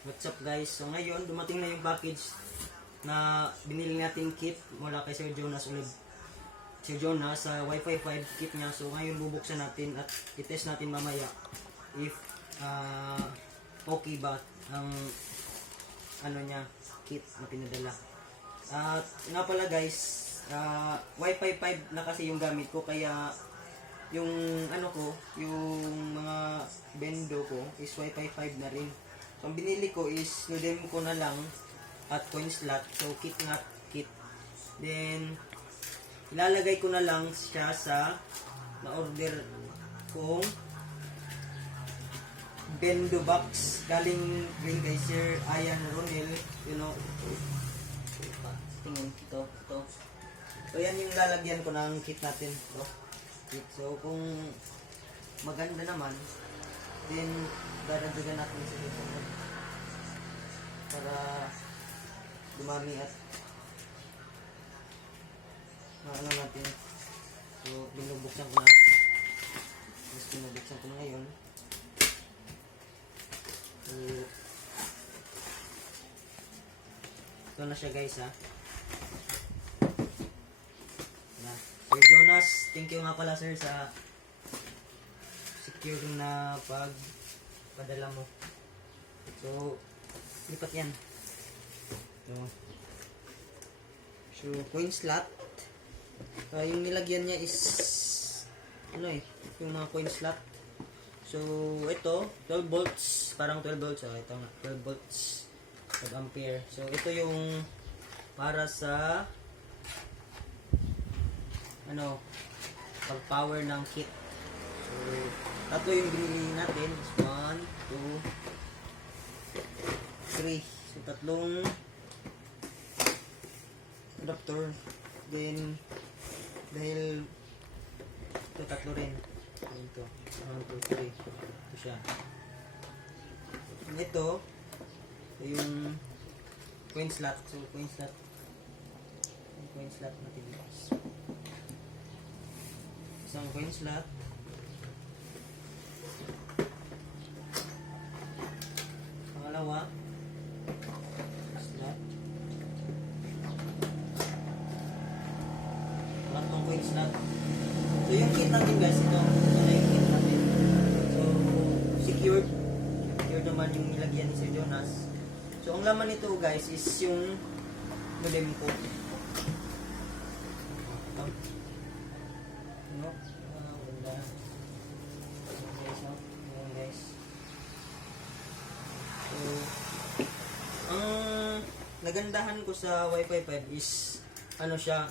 What's up guys? So ngayon, dumating na yung package na binili natin kit mula kay Sir Jonas ulit. Sir Jonas sa Wi-Fi 5 kit niya. So ngayon bubuksan natin at i-test natin mamaya if okay ba ang ano niya, kit na pinadala. At nga pala guys, Wi-Fi 5 na kasi yung gamit ko, kaya yung ano ko, yung mga bendo ko is Wi-Fi 5 na rin. So, ang binili ko is modem ko na lang at coin slot. So, kit nga kit. Then, ilalagay ko na lang siya sa na-order kong bendo box. Galing rin kay Sir Ayan Ronel. You know, tingin, ito. So, yan yung lalagyan ko ng kit natin. Ito. So, kung maganda naman, then, dadagdagan natin sa dito para dumami at ano natin. So, binubuksan ko na. Mas binubuksan ko na ngayon. So, ito na siya guys ha. Sir Jonas, thank you nga pala sir sa secure na pagpadala mo. So, lipat yan. So, coin slot. Yung nilagyan niya is ano yung mga coin slot. So, ito 12 volts, parang 12 volts. Ito nga, 12 volts 12 ampere. So, ito yung para sa pag-power ng kit. So, tatlo yung binili natin. 1, 2, 3. So, tatlong adapter. Then, dahil ito tatlo rin. Ito. 1, 2, 3. Ito siya. Ito yung coin slot. So, coin slot. Yung coin slot natin. Isang coin slot. Pangalawa, slot. Tatlong coin slot. So yung kit natin guys, ito na yung kit natin. So secured. Secured naman yung nilagyan ni Sir Jonas. So ang laman nito guys is yung modem ko. Nagandahan ko sa Wi-Fi 5 is ano siya,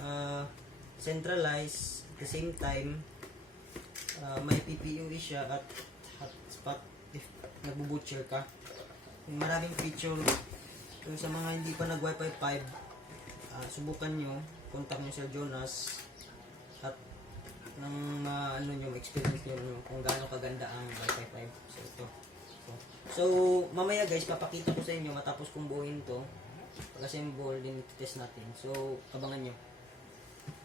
centralized, at the same time may PPUE siya at hotspot if nagbo-butcher ka. Yung maraming feature. So sa mga hindi pa nag Wi-Fi 5, subukan nyo, contact nyo Sir Jonas at ng ano nyo, experience nyo kung gaano kaganda ang Wi-Fi 5. So ito. So mamaya guys, papakita ko sa inyo matapos kong buuin to. Pag-assemble din test natin. So, abangan nyo.